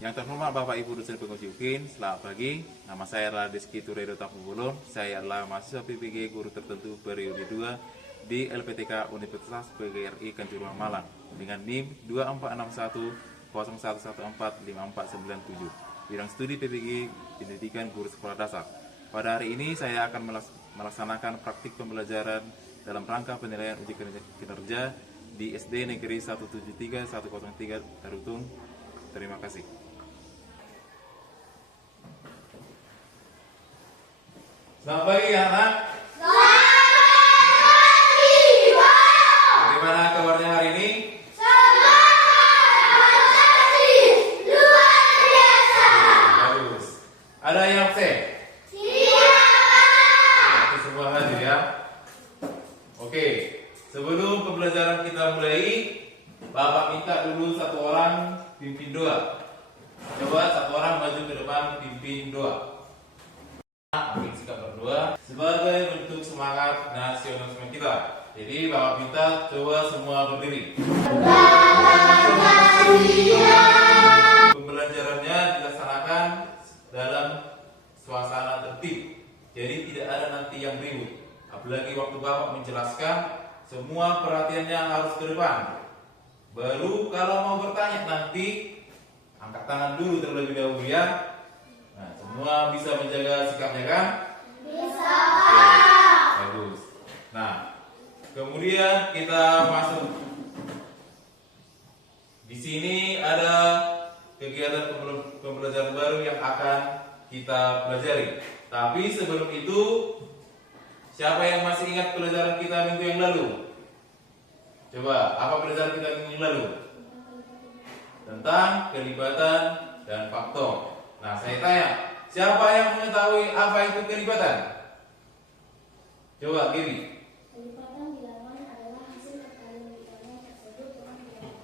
Yang terhormat Bapak Ibu dosen penguji UKIN, selamat pagi. Nama saya adalah Deski Turedo Tapubulon. Saya adalah mahasiswa PPG guru tertentu periode 2 di LPTK Universitas PGRI Kanjuruhan Malang dengan NIM 246101145497. Bidang studi PPG Pendidikan Guru Sekolah Dasar. Pada hari ini saya akan melaksanakan praktik pembelajaran dalam rangka penilaian uji kinerja di SD Negeri 173 103 Tarutung. Terima kasih. Selamat pagi anak. Selamat pagi, Pak. Bagaimana kabarnya hari ini? Semangat, luar biasa. Bagus. Ada yang absen? Siap. Berarti semua hadir ya. Oke, sebelum pembelajaran kita mulai, Bapak minta dulu satu orang pimpin doa. Coba satu orang maju ke depan pimpin doa. Ambil sikap berdoa sebagai bentuk semangat nasionalisme kita. Jadi Bapak minta coba semua berdiri. Pembelajarannya dilaksanakan dalam suasana tertib. Jadi tidak ada nanti yang ribut. Apalagi waktu Bapak menjelaskan, semua perhatiannya harus ke depan. Baru kalau mau bertanya nanti angkat tangan dulu terlebih dahulu ya. Nah, semua bisa menjaga sikapnya kan? Bisa. Oke, bagus. Nah, kemudian kita masuk. Di sini ada kegiatan pembelajaran baru yang akan kita pelajari. Tapi sebelum itu, siapa yang masih ingat pelajaran kita minggu yang lalu? Coba, apa pelajaran kita minggu yang lalu? Tentang kelibatan dan faktor. Nah, saya tanya, siapa yang mengetahui apa itu kelibatan? Coba, Giri. Kelipatan bilangan adalah hasil perkalian bilangan tersebut dengan bilangan.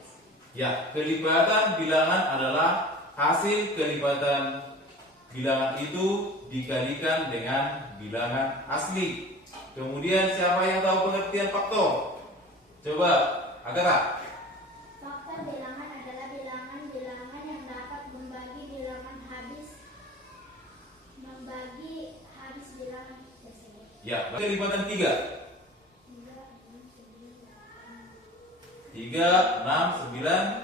Ya, kelibatan bilangan adalah hasil kelibatan bilangan itu dikalikan dengan bilangan asli. Kemudian siapa yang tahu pengertian faktor? Coba, Agatha. Faktor bilangan adalah bilangan-bilangan yang dapat membagi habis bilangan tersebut. Ya, kelibatan 3. 3, 6, 9.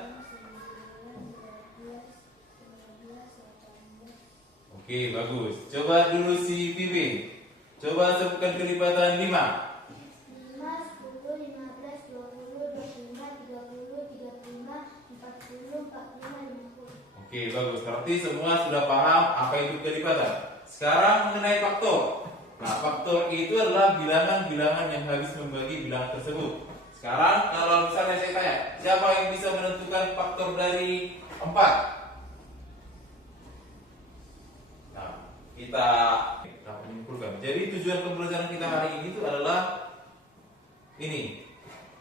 Oke, bagus. Coba dulu si Pipin. Coba sebutkan kelibatan 5. 5, 10, 15, 20, 25, 30, 35, 40, 45, 50. Oke, bagus. Berarti semua sudah paham apa itu kelibatan. Sekarang mengenai faktor. Nah, faktor itu adalah bilangan-bilangan yang habis membagi bilangan tersebut. Sekarang kalau misalnya saya tanya, siapa yang bisa menentukan faktor dari 4? Nah, kita menyimpulkan. Jadi tujuan pembelajaran kita hari ini itu adalah ini.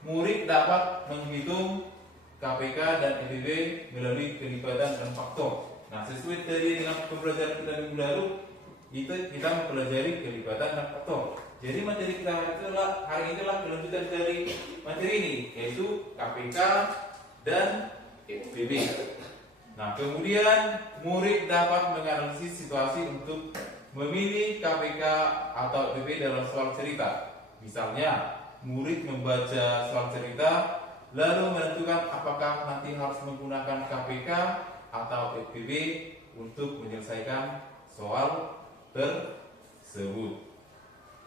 Murid dapat menghitung KPK dan EBB melalui kelibatan dan faktor. Nah, sesuai tadi dengan pembelajaran kita minggu lalu, itu kita mempelajari kelibatan dan faktor. Jadi materi kita hari ini adalah kelanjutan dari materi ini, yaitu KPK dan EBB. Nah, kemudian murid dapat menganalisis situasi untuk memilih KPK atau EBB dalam soal cerita. Misalnya, murid membaca soal cerita lalu menentukan apakah nanti harus menggunakan KPK atau EBB untuk menyelesaikan soal tersebut.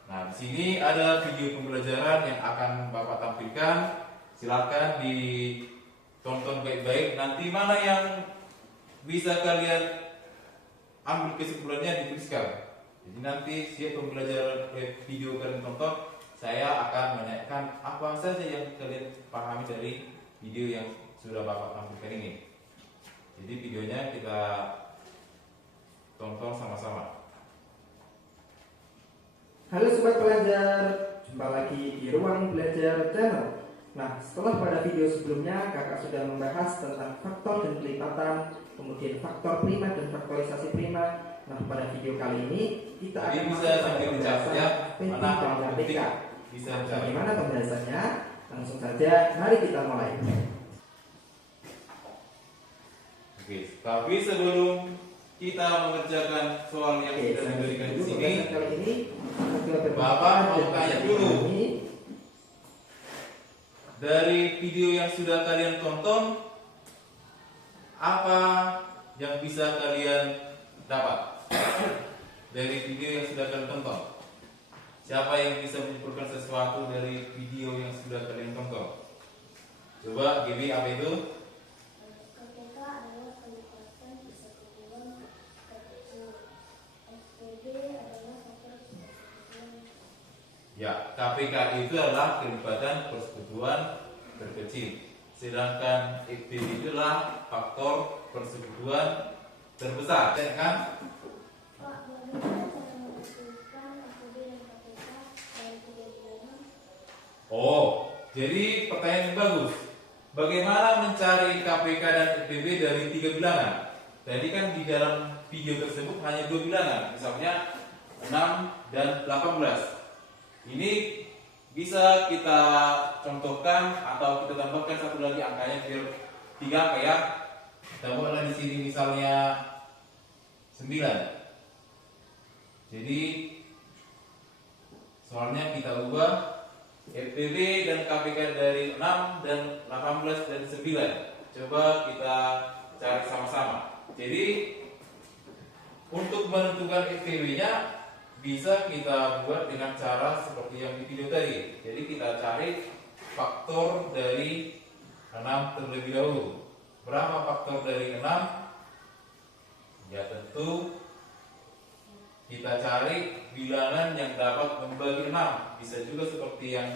Nah, di sini ada video pembelajaran yang akan Bapak tampilkan. Silakan ditonton baik-baik. Nanti mana yang bisa kalian ambil kesimpulannya dituliskan. Jadi nanti siap pembelajaran video kalian tonton, saya akan menanyakan apa saja yang kalian pahami dari video yang sudah Bapak tampilkan ini. Jadi videonya kita tonton sama-sama. Halo sobat pelajar, jumpa lagi di Ruang Belajar Channel. Nah, setelah pada video sebelumnya kakak sudah membahas tentang faktor dan kelipatan, kemudian faktor prima dan faktorisasi prima. Nah, pada video kali ini kita akan bisa sambil mencatat ya, mana KPK. Bisa Bagaimana pembahasannya? Langsung saja, mari kita mulai. Oke. Tapi sebelum kita mengerjakan soal yang Oke, sudah diberikan di sini, kali ini Bapak mau tanya dulu. Dari video yang sudah kalian tonton, apa yang bisa kalian dapat dari video yang sudah kalian tonton? Siapa yang bisa menyimpulkan sesuatu dari video yang sudah kalian tonton? Coba, Gibi, apa itu? KPK adalah kelipatan persekutuan terkecil. FPB adalah faktor persekutuan. Ya, KPK itu adalah kelipatan persekutuan terkecil. Sedangkan FPB itulah faktor persekutuan terbesar. Ya kan? Pak, bagaimana cara menentukan FPB dan KPK dari tiga bilangan? Oh, jadi pertanyaan yang bagus. Bagaimana mencari KPK dan FPB dari 3 bilangan? Tadi kan di dalam video tersebut hanya 2 bilangan, misalnya 6 dan 18. Ini bisa kita contohkan atau kita tambahkan satu lagi angkanya biar 3 angka ya. Kita buatlah di sini misalnya 9. Jadi soalnya kita ubah FPB dan KPK dari 6 dan 18 dan 9. Coba kita cari sama-sama. Jadi untuk menentukan FPB-nya bisa kita buat dengan cara seperti yang di video tadi. Jadi kita cari faktor dari 6 terlebih dahulu. Berapa faktor dari 6? Ya tentu kita cari bilangan yang dapat membagi 6. Bisa juga seperti yang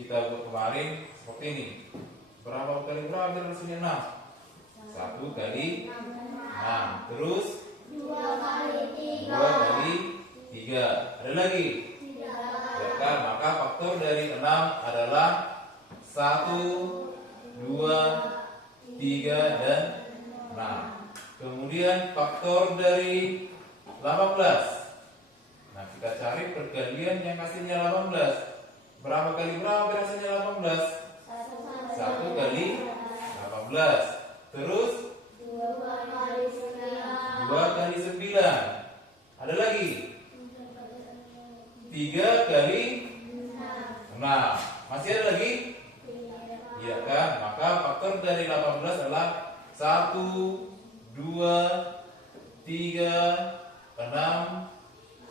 kita buat kemarin, seperti ini. Berapa kali berapa biar hasilnya 6? 1 kali 6. Terus 2 kali 3. 2 kali 3. Ada lagi? Ya kan? Maka faktor dari 6 adalah 1, 2, 3, dan 6. Kemudian faktor dari 18. Nah, kita cari perkalian yang hasilnya 18. Berapa kali berapa hasilnya 18? 1 kali 18. Terus 2 kali 9. 2 kali 9. Ada lagi? 3 kali 6. Masih ada lagi? Iya kan? Maka faktor dari 18 adalah 1, 2, 3, 6,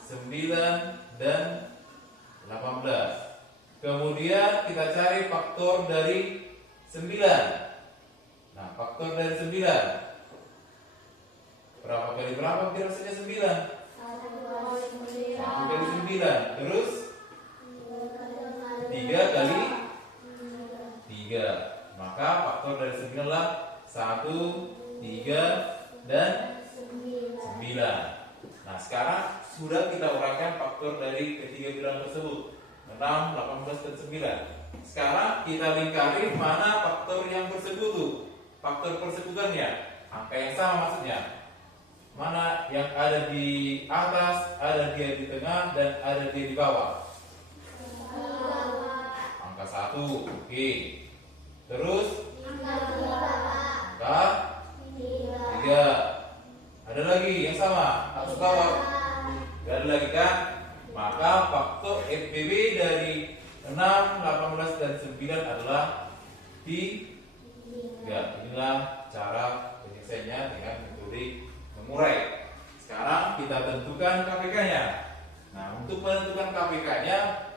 9, dan 18. Kemudian kita cari faktor dari 9. Nah, faktor dari 9. Berapa kali berapa biar hasilnya 9? 1 kali 9. Terus 3 kali 3. Maka faktor dari 9 adalah 1, 3, dan 9. Nah, sekarang sudah kita uraikan faktor dari ketiga bilangan tersebut, 6, 18, dan 9. Sekarang kita lingkari mana faktor yang bersekutu. Faktor persekutuannya, angka yang sama maksudnya. Mana yang ada di atas, ada dia di tengah, dan ada dia di bawah. Angka 1, oke. Terus angka 3. Ada lagi yang sama atas bawah? Gak ada lagi kan? Maka faktor FPB dari 6, 18, dan 9 adalah 3. Inilah cara penyelesaiannya dengan metode mengurai. Sekarang kita tentukan KPK-nya. Nah, untuk menentukan KPK-nya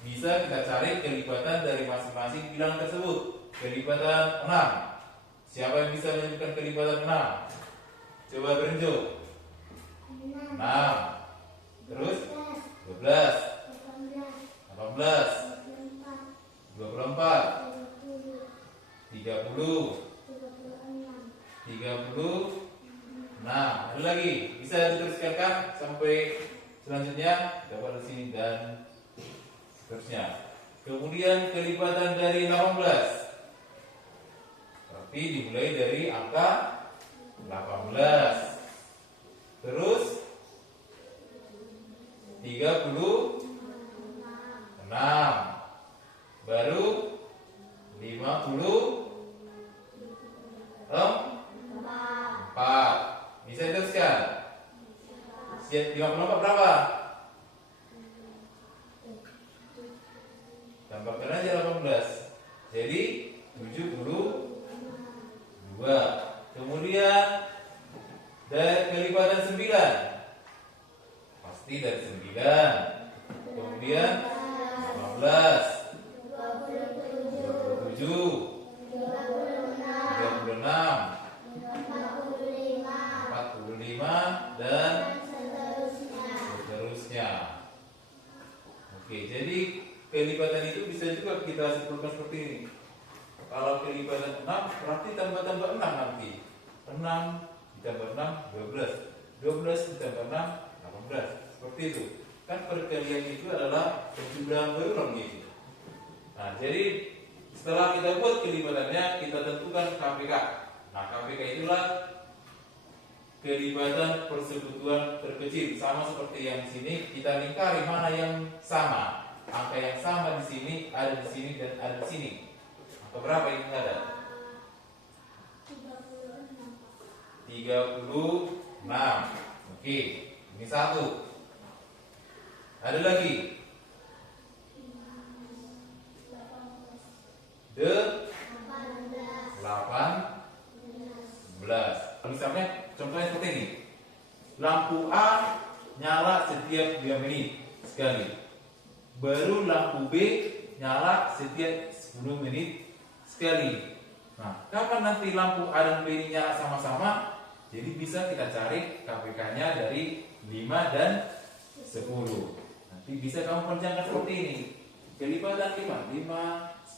bisa kita cari kelipatan dari masing-masing bilangan tersebut. Kelipatan 6. Siapa yang bisa menyebutkan kelipatan 6? Coba berenjuk. 6. Terus 12, 18, 24, 30, 36. Ada lagi? Bisa diteruskan kan sampai selanjutnya dapat di sini dan seterusnya. Kemudian kelipatan dari 18. Berarti dimulai dari angka 18. Terus 36. Baru 54. 54 berapa? Tambahkan aja 18. Jadi 72. Kemudian dari kelipatan 9. Pasti dari 9. Kemudian 15, 27, 36, 45 dan seterusnya. Oke, jadi kelipatan itu bisa juga kita simpulkan seperti ini. Kalau kelipatan 6 berarti tambah-tambah 6 nanti. 6 ditambah 6 12. 12 ditambah 6 18. Seperti itu. Kan perkalian itu adalah penjumlahan berulang gitu. Nah, jadi setelah kita buat kelipatannya, kita tentukan KPK. Nah, KPK itulah kelipatan persekutuan terkecil. Sama seperti yang di sini, kita lingkari mana yang sama. Angka yang sama di sini, ada di sini dan ada di sini. Angka berapa yang ada? 36. Oke, ini satu. Ada lagi. 18. Misalnya contohnya seperti ini. Lampu A nyala setiap 2 menit sekali. Baru lampu B nyala setiap 10 menit sekali. Nah, kapan nanti lampu A dan B ini nyala sama-sama? Jadi bisa kita cari KPK-nya dari 5 dan 10. Nanti bisa kamu panjangkan seperti ini. Kelipatan 5,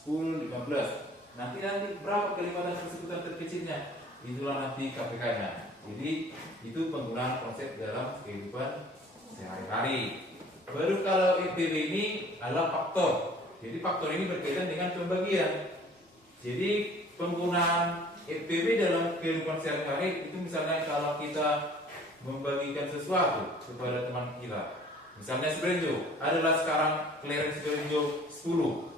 10, 15. Nanti berapa kelipatan persekutuan terkecilnya? Itulah nanti KPK-nya. Jadi itu penggunaan konsep dalam kehidupan sehari-hari. Baru kalau IPB ini adalah faktor. Jadi faktor ini berkaitan dengan pembagian. Jadi penggunaan IPB dalam kehidupan sehari-hari itu misalnya kalau kita membagikan sesuatu kepada teman kita. Misalnya Sbrenjo, adalah sekarang clearance Sbrenjo 10.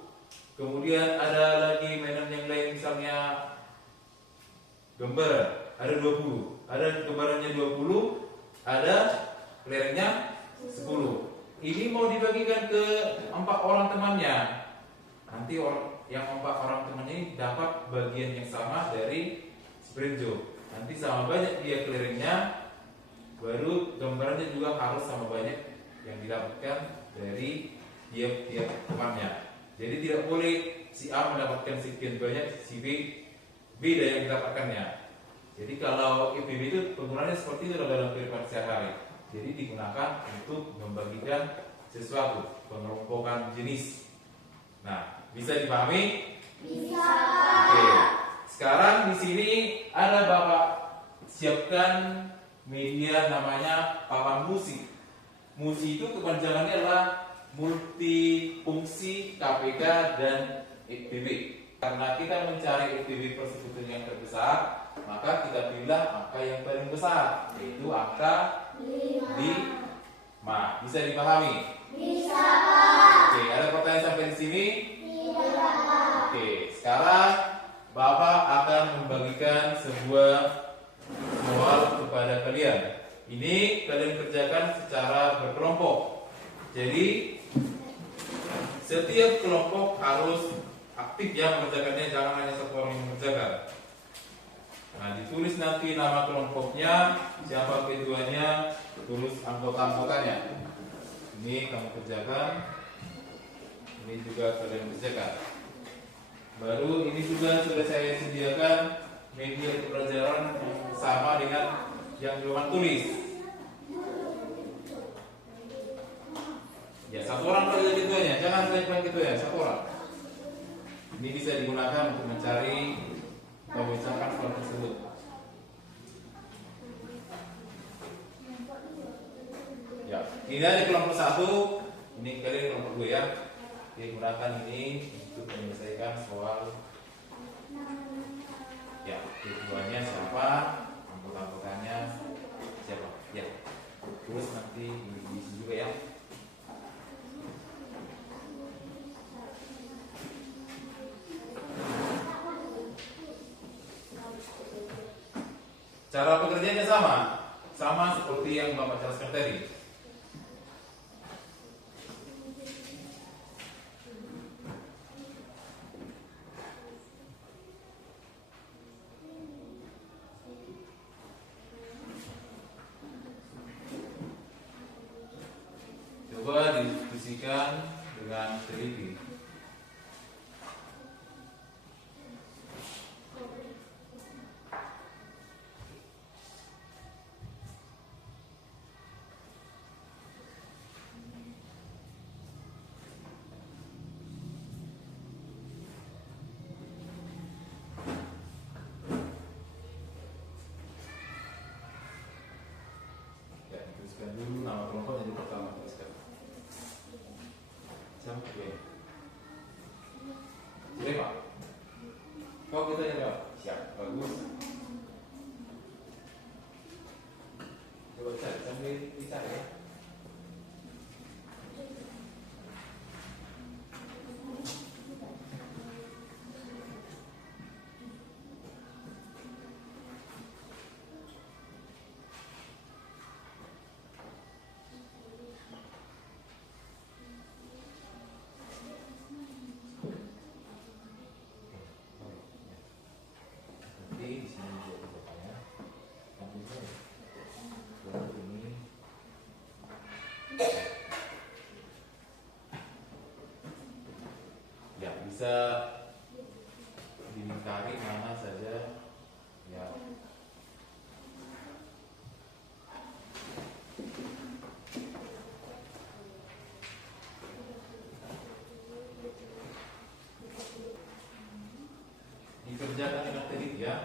Kemudian ada lagi mainan yang lain misalnya gambar, ada 20. Ada gambarannya 20, ada clearance-nya 10. Ini mau dibagikan ke 4 orang temannya. Nanti yang 4 orang temannya ini dapat bagian yang sama dari Sbrenjo. Nanti sama banyak dia clearance-nya, baru gambarannya juga harus sama banyak yang didapatkan dari tiap-tiap temannya. Jadi tidak boleh si A mendapatkan sekian banyak, si B beda yang didapatkannya. Jadi kalau IPB itu penggunaannya seperti itu dalam kehidupan sehari-hari. Jadi digunakan untuk membagikan sesuatu, pengelompokan jenis. Nah, bisa dipahami? Bisa. Oke. Sekarang di sini ada Bapak siapkan media namanya papan musik. MUSI itu kepanjangannya adalah multifungsi KPK dan IPB. Karena kita mencari IPB persekutuan yang terbesar, maka kita pilih angka yang paling besar, yaitu angka 5. Bisa dipahami? Bisa. Oke, ada pertanyaan sampai di sini? Tidak. Oke, sekarang Bapak akan membagikan sebuah soal kepada kalian. Ini kalian kerjakan secara berkelompok. Jadi setiap kelompok harus aktif ya mengerjakannya, jangan hanya satu orang yang mengerjakan. Nah, ditulis nanti nama kelompoknya, siapa ketuanya, tulis anggota-anggotanya. Ini kamu kerjakan, ini juga kalian kerjakan. Baru ini juga sudah saya sediakan media pembelajaran sama dengan yang belum tulis. Ya, satu orang saja ketuanya, jangan banyak ketuanya, satu orang. Ini bisa digunakan untuk mencari memecahkan soal tersebut. Ya, ini dari kelompok 1, ini kalian kelompok 2 ya. Digunakan ini untuk menyelesaikan soal. Ya, ketuanya siapa? Anggota-anggotanya siapa? Ya, terus nanti diisi juga ya. Cara pekerjaannya sama. sama seperti yang Bapak jelaskan tadi. Coba didiskusikan dengan teliti. Ya, tuliskan dulu nama kelompok yang pertama tuliskan. Sampai. Boleh Pak? Kau kita ya Pak? Siap, bagus. Coba cari sambil dicari ya. Di sini juga kita ya. Nanti ini. Ya bisa dilingkari mana saja ya. Dikerjakan dengan teliti ya.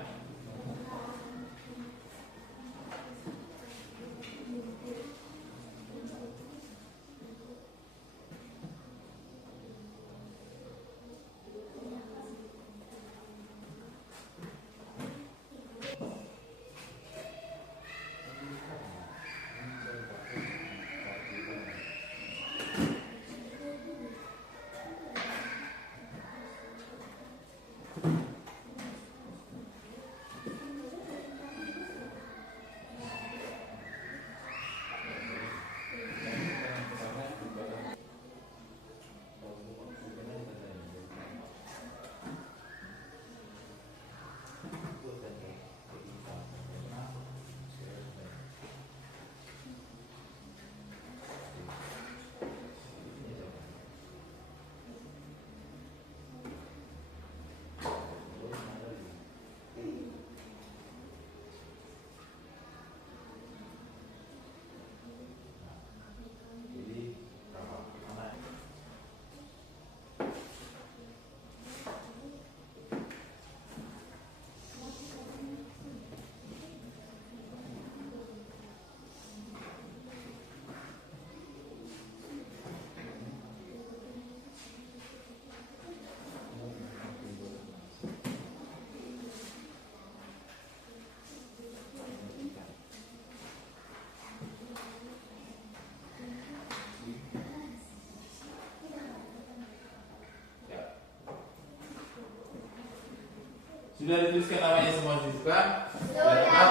Sudah dituliskan namanya semua di situ kan? Sudah Pak.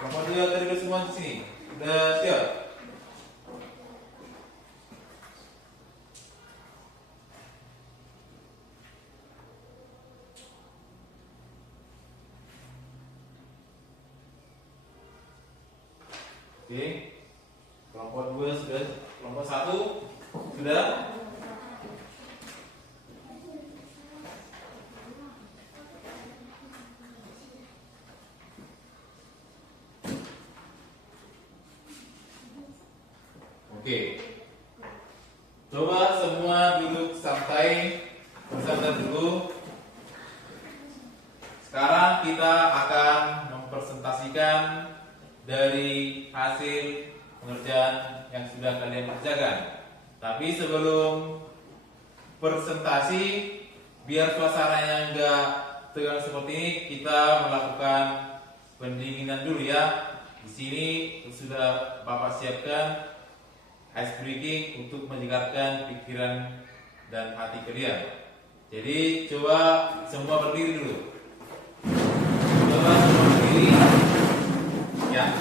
Kelompok 2 tadi udah semua di sini. Sudah siap? Oke. Kelompok 2 sudah, kelompok 1 sudah. Oke, coba semua duduk santai, bersantai dulu. Sekarang kita akan mempresentasikan dari hasil pengerjaan yang sudah kalian kerjakan. Tapi sebelum presentasi, biar suasananya enggak tegang seperti ini, kita melakukan pendinginan dulu ya. Di sini sudah Bapak siapkan ice breaking untuk menyegarkan pikiran dan hati kalian. Jadi coba semua berdiri dulu. Coba semua berdiri. Ya.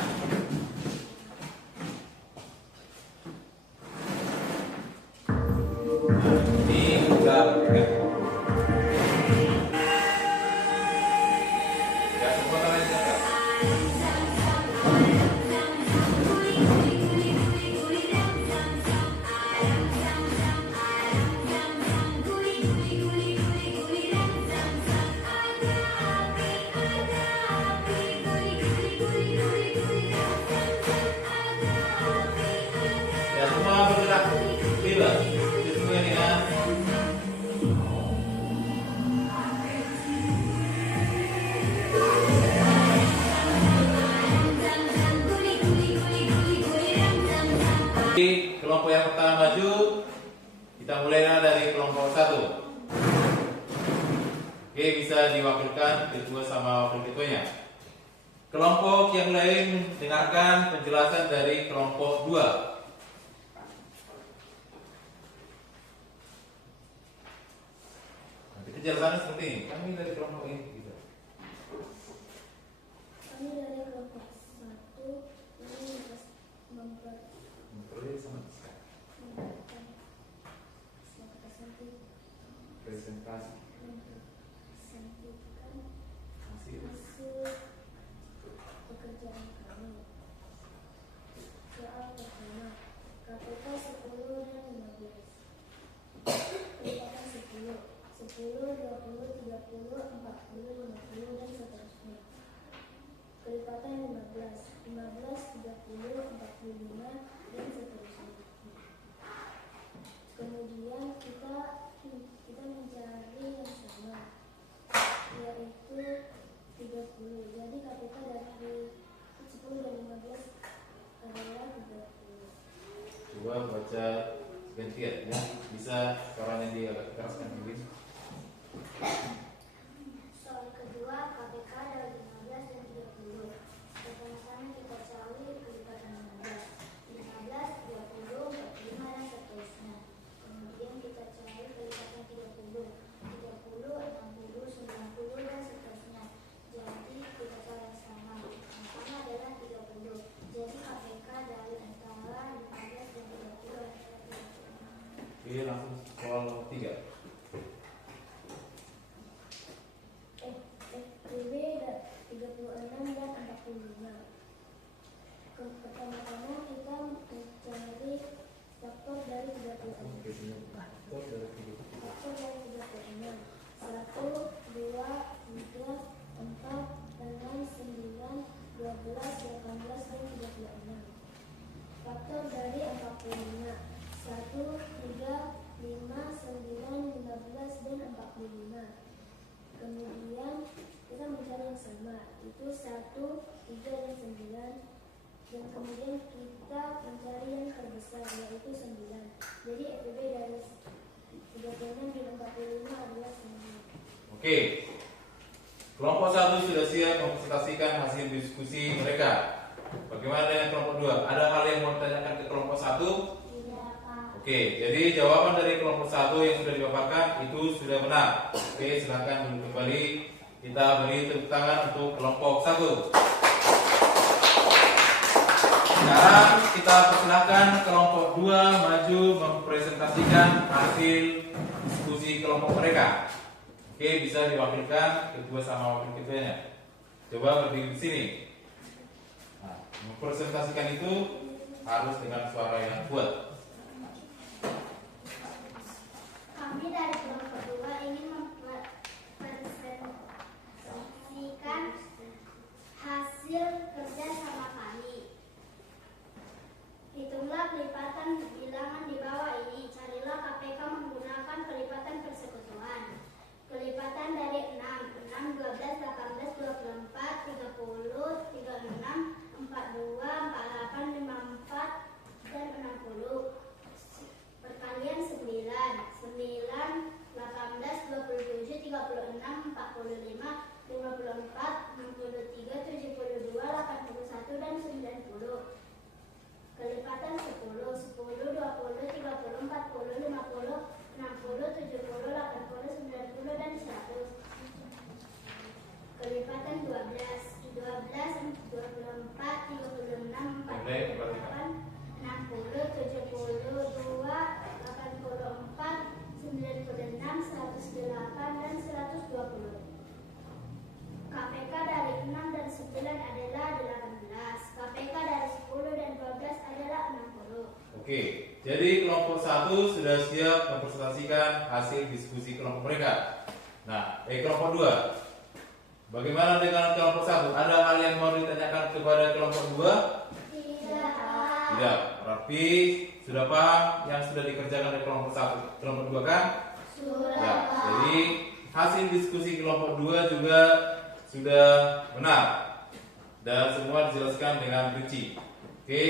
kelompok yang pertama maju. Kita mulai dari kelompok 1. Oke, bisa diwakilkan ketua sama wakil ketuanya. Kelompok yang lain dengarkan penjelasan dari kelompok 2. Penjelasannya seperti ini. Kami dari kelompok ini. Gitu. Kami dari kelompok 1 ini presentasi mempresentasikan hasil hasil pekerjaan kami. Soal pertama, KPK 10 dan 15. Kelipatan 10, 20, 30, 40, 50 dan seterusnya. Kelipatan 15, 30, 45 dan seterusnya. Kemudian kita mencari yang sama, yaitu 30. Jadi KPK dari 10 dan 15 adalah 30. coba baca gantian ya. Bisa suaranya dikeraskan mungkin. Soal kedua, KPK dari 15 dan 30. Pertama-tama kita cari kelipatan 15, 30, 45 dan seterusnya. Kemudian kita cari kelipatan 30, 60, 90 dan seterusnya. Jadi kita cari yang sama. Yang sama adalah 30. Jadi KPK dari antara 15 dan 30 adalah 30. Oke, langsung soal 3. FTB 36 dan 45. Pertama-tama kita mencari faktor dari 36. Oke, sini. Faktor dari 3. Faktor dari 36. 1, 2, 3, 4, 6, 9, 12, 18 dan 36. Faktor dari 45. 1, 3, 5, 9, 15 dan 45. Kemudian kita mencari yang sama, itu 1, 3 dan 9. Dan kemudian kita mencari yang terbesar, yaitu 9. Jadi FTB dari 36 dan 45 adalah 9. Oke. Kelompok 1 sudah siap mempresentasikan hasil diskusi mereka. Bagaimana dengan kelompok 2? Ada hal yang mau ditanyakan ke kelompok 1? Tidak, Pak. Oke, jadi jawaban dari kelompok 1 yang sudah dipaparkan itu sudah benar. Oke, silakan duduk kembali. Kita beri tepuk tangan untuk kelompok 1. Sekarang kita persilakan kelompok 2 maju mempresentasikan hasil diskusi kelompok mereka. Oke, bisa diwakilkan kedua sama wakil ketuanya. Coba berdiri di sini. Nah, mempresentasikan itu harus dengan suara yang kuat. Kami dari kelompok 2 ingin mempresentasikan hasil kerja sama kami. Hitunglah kelipatan bilangan di bawah ini. Carilah KPK menggunakan kelipatan persekutuan. Kelipatan dari 6, 12, 18, 24, 30, 36, 42, 48, 54, dan 60. Perkalian 9, 18, 27, 36, 45, 54, 63, 72, 81, dan 90. Kelipatan 10, 10, 20, 30, 40, 50, 60, 70, 80, 90, dan 100. Kelipatan 12, 12, 24, 36, 48, 60, 72, 84, 96, 108, dan 120. KPK dari 6 dan 9 adalah 18. KPK dari 10 dan 12 adalah 60. Oke, jadi kelompok 1 sudah siap mempresentasikan hasil diskusi kelompok mereka. Nah, kelompok 2. Bagaimana dengan kelompok 1? Ada hal yang mau ditanyakan kepada kelompok 2? Tidak. Tidak. Berarti sudah paham yang sudah dikerjakan oleh kelompok 1, kelompok 2 kan? Sudah. Ya. Jadi hasil diskusi kelompok 2 juga sudah benar dan semua dijelaskan dengan rinci. Oke,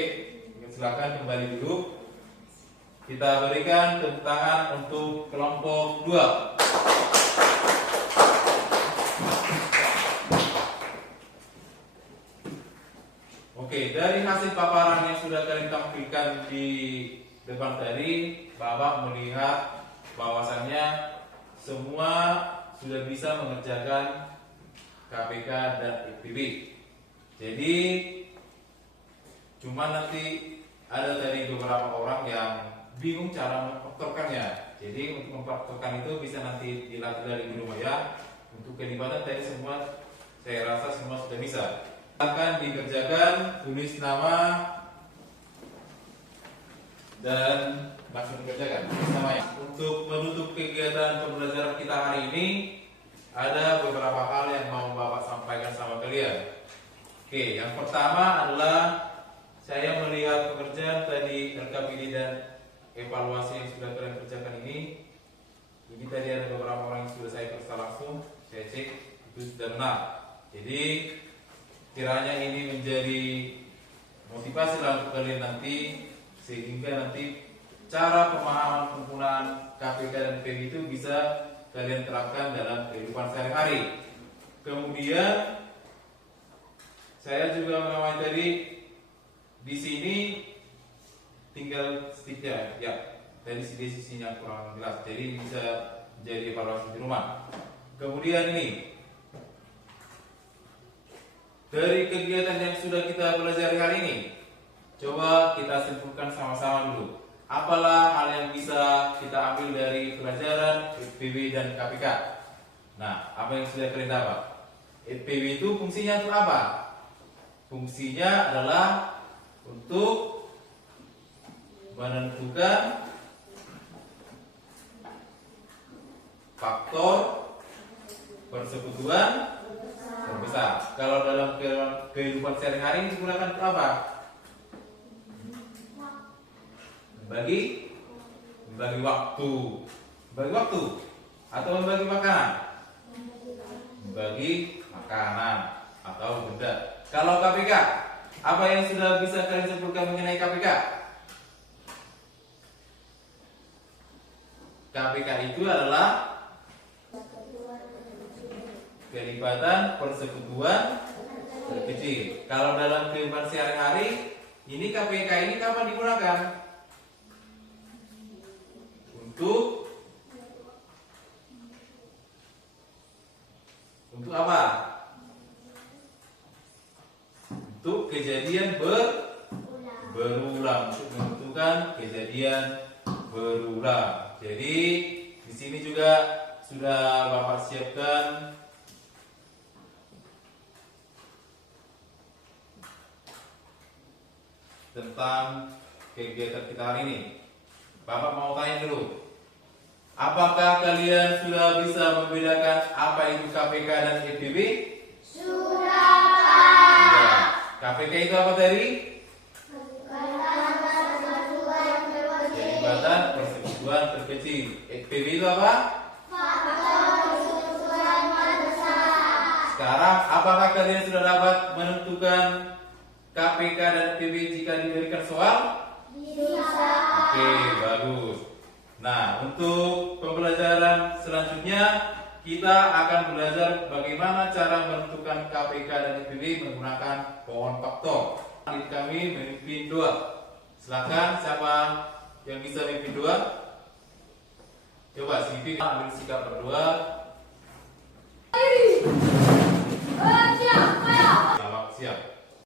silakan kembali duduk. Kita berikan tepuk tangan untuk kelompok 2. Oke, dari hasil paparan yang sudah kalian tampilkan di depan tadi, Bapak melihat bahwasannya semua sudah bisa mengerjakan KPK dan IPB. Jadi cuma nanti ada tadi beberapa orang yang bingung cara memfaktorkannya. Jadi untuk memfaktorkan itu bisa nanti dilatih dari di rumah ya. Untuk kelibatan tadi semua saya rasa semua sudah bisa. Akan dikerjakan, tulis nama dan langsung dikerjakan namanya. Untuk menutup kegiatan pembelajaran kita hari ini, ada beberapa hal yang mau Bapak sampaikan sama kalian. Oke, yang pertama adalah saya melihat pekerjaan tadi RKPD dan evaluasi yang sudah kalian kerjakan ini. Ini tadi ada beberapa orang yang sudah saya periksa langsung, saya cek itu sudah benar. Jadi kiranya ini menjadi motivasi lah untuk kalian nanti, sehingga nanti cara pemahaman penggunaan KPK dan PB itu bisa kalian terapkan dalam kehidupan sehari-hari. Kemudian saya juga menamai tadi di sini tinggal sticknya ya, dari sisinya kurang jelas, jadi bisa jadi evaluasi di rumah. Kemudian ini dari kegiatan yang sudah kita pelajari hari ini, coba kita simpulkan sama-sama dulu. Apalah hal yang bisa kita ambil dari pelajaran IPB dan KPK? Nah, apa yang sudah kalian dapat? IPB itu fungsinya untuk apa? Fungsinya adalah untuk menentukan faktor persekutuan terbesar. Kalau dalam kehidupan sehari-hari digunakan untuk apa? Membagi waktu, atau membagi makanan, membagi makanan atau benda. Kalau KPK, apa yang sudah bisa kalian simpulkan mengenai KPK? KPK itu adalah kelibatan persekutuan terkecil. Kalau dalam kehidupan sehari-hari, ini KPK ini kapan digunakan? Untuk apa? Untuk kejadian berulang, untuk menentukan kejadian berulang. Jadi di sini juga sudah Bapak siapkan tentang kegiatan kita hari ini. Bapak mau tanya dulu, apakah kalian sudah bisa membedakan apa itu KPK dan IPB? Sudah, Pak. KPK itu apa tadi? Kelibatan persekutuan terkecil. IPB itu apa? Faktor persekutuan terbesar. Sekarang, apakah kalian sudah dapat menentukan KPK dan IPB jika diberikan soal? Bisa. Oke, bagus. Nah, untuk pembelajaran selanjutnya kita akan belajar bagaimana cara menentukan KPK dan IPB menggunakan pohon faktor. Kami memimpin doa. Silakan siapa yang bisa memimpin doa? Coba Sivi ambil sikap berdoa. Selamat siap.